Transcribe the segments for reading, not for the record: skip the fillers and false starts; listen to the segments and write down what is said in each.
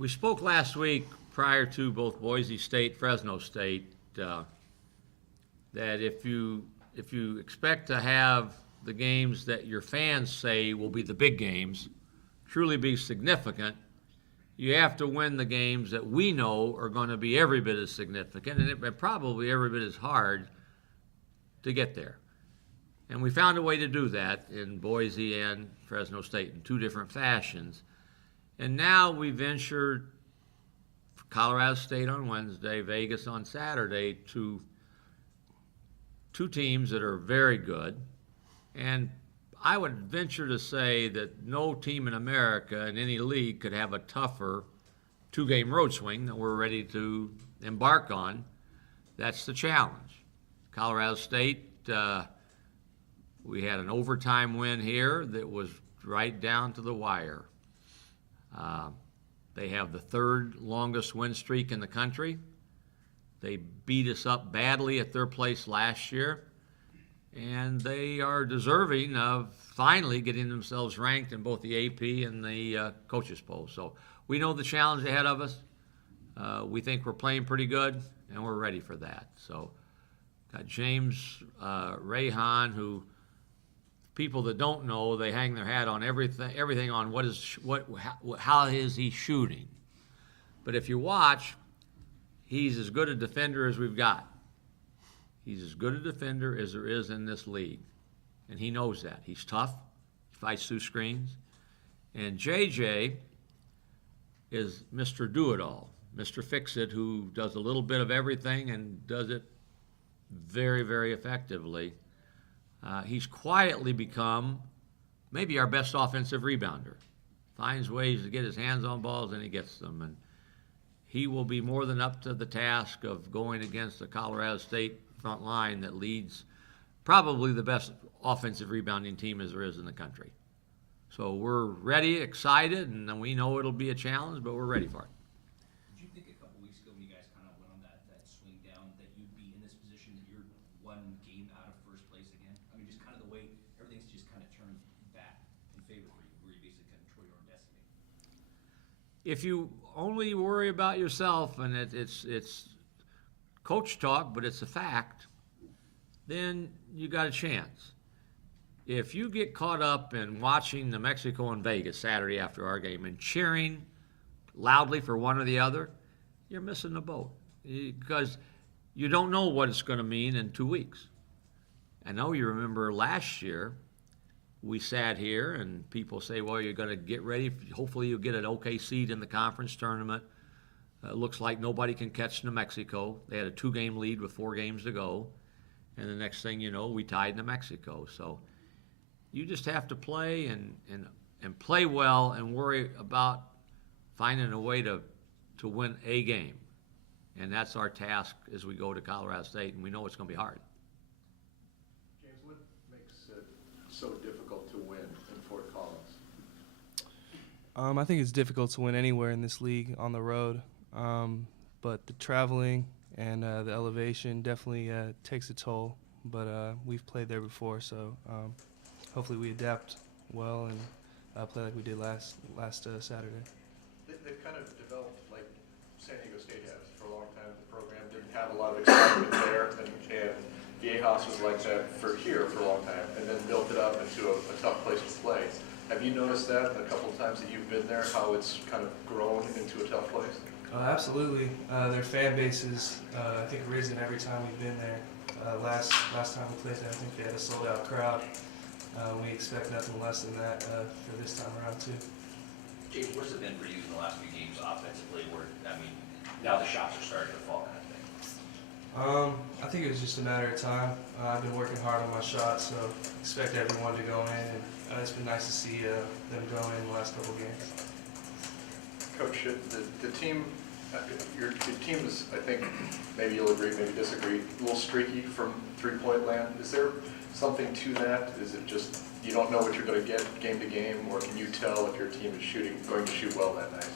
we spoke last week prior to both Boise State, Fresno State, that if you expect to have the games that your fans say will be the big games truly be significant, you have to win the games that we know are going to be every bit as significant and probably every bit as hard to get there. And we found a way to do that in Boise and Fresno State in two different fashions. And now we ventured Colorado State on Wednesday, Vegas on Saturday, to two teams that are very good. And I would venture to say that no team in America in any league could have a tougher two-game road swing that we're ready to embark on. That's the challenge. Colorado State, we had an overtime win here that was right down to the wire. They have the third longest win streak in the country. They beat us up badly at their place last year, and they are deserving of finally getting themselves ranked in both the AP and the coaches poll. So we know the challenge ahead of us. We think we're playing pretty good, and we're ready for that. So got James Rahon, who people that don't know, they hang their hat on everything on how is he shooting. But if you watch, he's as good a defender as we've got. He's as good a defender as there is in this league. And he knows that. He's tough. He fights through screens. And JJ is Mr. Do-It-All, Mr. Fix-It, who does a little bit of everything and does it very, very effectively. He's quietly become maybe our best offensive rebounder. Finds ways to get his hands on balls and he gets them. And he will be more than up to the task of going against the Colorado State front line that leads probably the best offensive rebounding team as there is in the country. So we're ready, excited, and we know it'll be a challenge, but we're ready for it. Did you think a couple weeks ago when you guys kind of went on that swing down that you'd be in this position that you're one game out of first place again? I mean, just kind of the way everything's just kind of turned back in favor for you, where you basically kind of control your own destiny. If you only worry about yourself and it's coach talk, but it's a fact, then you got a chance. If you get caught up in watching New Mexico and Vegas Saturday after our game and cheering loudly for one or the other, you're missing the boat because you don't know what it's going to mean in 2 weeks. I know you remember last year we sat here and people say, well, you're going to get ready. Hopefully you'll get an okay seed in the conference tournament. It looks like nobody can catch New Mexico. They had a 2-game lead with 4 games to go. And the next thing you know, we tied New Mexico. So you just have to play and play well and worry about finding a way to win a game. And that's our task as we go to Colorado State, and we know it's going to be hard. James, what makes it so difficult to win in Fort Collins? I think it's difficult to win anywhere in this league on the road, but the traveling and the elevation definitely takes a toll. But we've played there before, so hopefully we adapt well and play like we did last Saturday. They've kind of developed like San Diego State has for a long time. The program didn't have a lot of excitement there, and Viejas was like that for a long time, and then built it up into a tough place to play. Have you noticed that a couple of times that you've been there, how it's kind of grown into a tough place? Absolutely. Their fan base has, I think, risen every time we've been there. Last time we played there, I think they had a sold-out crowd. We expect nothing less than that for this time around, too. James, what's it been for you in the last few games offensively where, I mean, now the shots are starting to fall kind of thing? I think it was just a matter of time. I've been working hard on my shots, so expect everyone to go in, and it's been nice to see them go in the last couple games. Coach, the team, your team is, I think, maybe you'll agree, maybe disagree, a little streaky from three-point land. Is there something to that? Is it just you don't know what you're going to get game to game, or can you tell if your team is going to shoot well that night?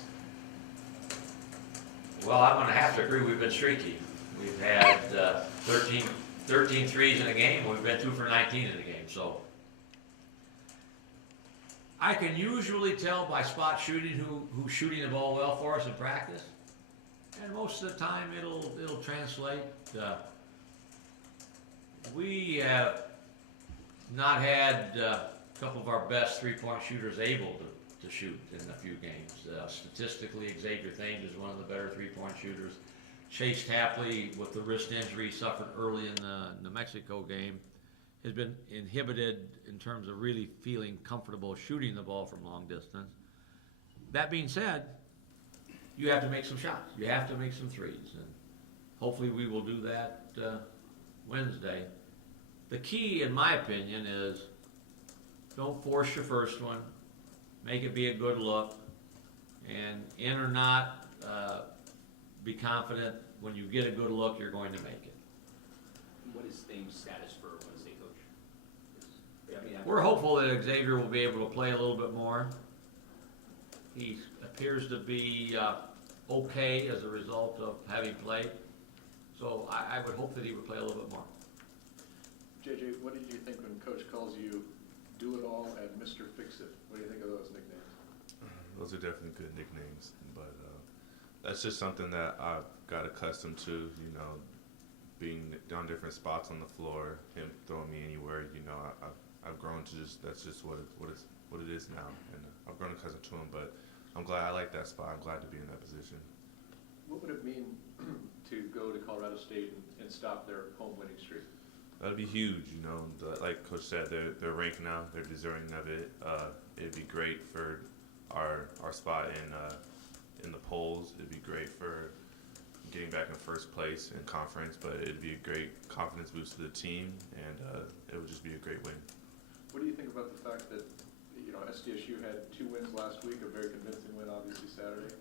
Well, I'm going to have to agree we've been streaky. We've had 13 threes in a game. We've been 2 for 19 in a game. So I can usually tell by spot shooting who's shooting the ball well for us in practice. And most of the time it'll translate. We have not had a couple of our best three-point shooters able to shoot in a few games. Statistically, Xavier Thames is one of the better three-point shooters. Chase Tapley, with the wrist injury he suffered early in the New Mexico game, has been inhibited in terms of really feeling comfortable shooting the ball from long distance. That being said, you have to make some shots. You have to make some threes, and hopefully we will do that Wednesday. The key, in my opinion, is don't force your first one. Make it be a good look, and in or not, be confident when you get a good look, you're going to make it. What is Thames' status for Wednesday, Coach? We're hopeful that Xavier will be able to play a little bit more. He appears to be okay as a result of having played. So I would hope that he would play a little bit more. JJ, what did you think when Coach calls you Do It All and Mr. Fix It? What do you think of those nicknames? Those are definitely good nicknames, but that's just something that I've got accustomed to, you know, being on different spots on the floor, him throwing me anywhere, you know, I've grown to that's just what it is now, and I've grown accustomed to him, but I'm glad I like that spot. I'm glad to be in that position. What would it mean to go to Colorado State and stop their home winning streak? That'd be huge, you know. Like Coach said, they're ranked now. They're deserving of it. It'd be great for our spot in the polls. It'd be great for getting back in first place in conference. But it'd be a great confidence boost to the team, and it would just be a great win. What do you think about the fact that SDSU had 2 wins last week, a very convincing win, obviously Saturday,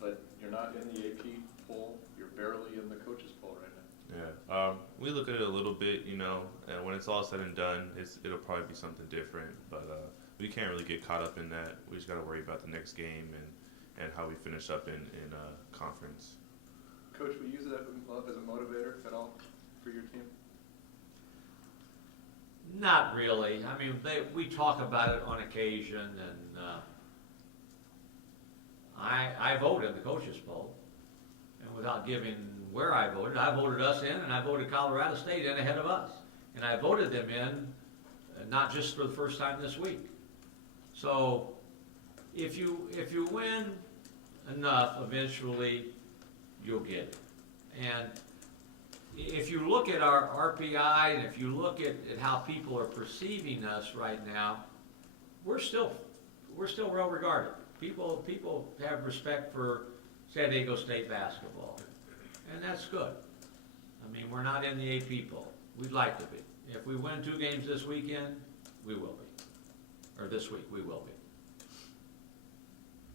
but you're not in the AP poll. You're barely in the coaches poll right now. Yeah, we look at it a little bit, you know, and when it's all said and done, it'll probably be something different. But we can't really get caught up in that. We just got to worry about the next game and how we finish up in conference. Coach, will you use that as a motivator at all for your team? Not really. I mean, we talk about it on occasion, and I voted in the coaches poll, and without giving where I voted us in, and I voted Colorado State in ahead of us, and I voted them in, not just for the first time this week. So, if you win enough, eventually you'll get it. And if you look at our RPI, and if you look at how people are perceiving us right now, we're still well regarded. People have respect for San Diego State basketball, and that's good. I mean, we're not in the AP poll. We'd like to be. If we win 2 games this weekend, we will be. Or this week, we will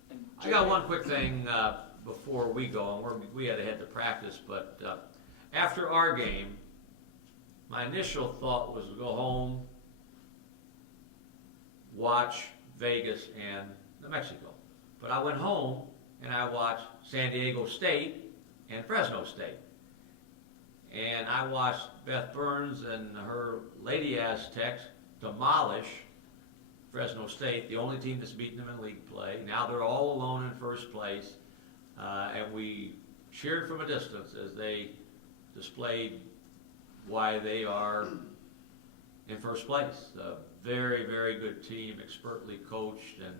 be. I got one quick thing before we go, and we had to head to practice, but after our game, my initial thought was to go home, watch Vegas and New Mexico. But I went home and I watched San Diego State and Fresno State. And I watched Beth Burns and her Lady Aztecs demolish Fresno State, the only team that's beaten them in league play. Now they're all alone in first place. And we cheered from a distance as they displayed why they are in first place. A very, very good team, expertly coached, and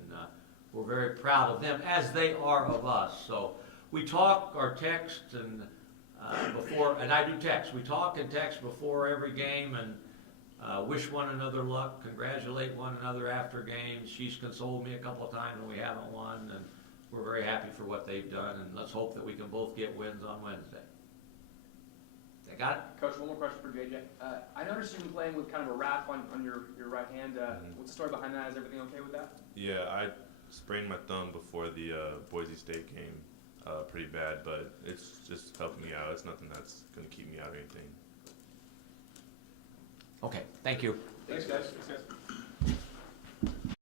we're very proud of them, as they are of us. So we talk or text and before, and I do text. We talk and text before every game and wish one another luck, congratulate one another after games. She's consoled me a couple of times when we haven't won, and we're very happy for what they've done, and let's hope that we can both get wins on Wednesday. I got it? Coach, one more question for JJ. I noticed you've been playing with kind of a wrap on your right hand. What's the story behind that? Is everything okay with that? Yeah, I sprained my thumb before the Boise State game pretty bad, but it's just helping me out. It's nothing that's going to keep me out or anything. Okay, thank you. Thanks, guys. Thanks, guys.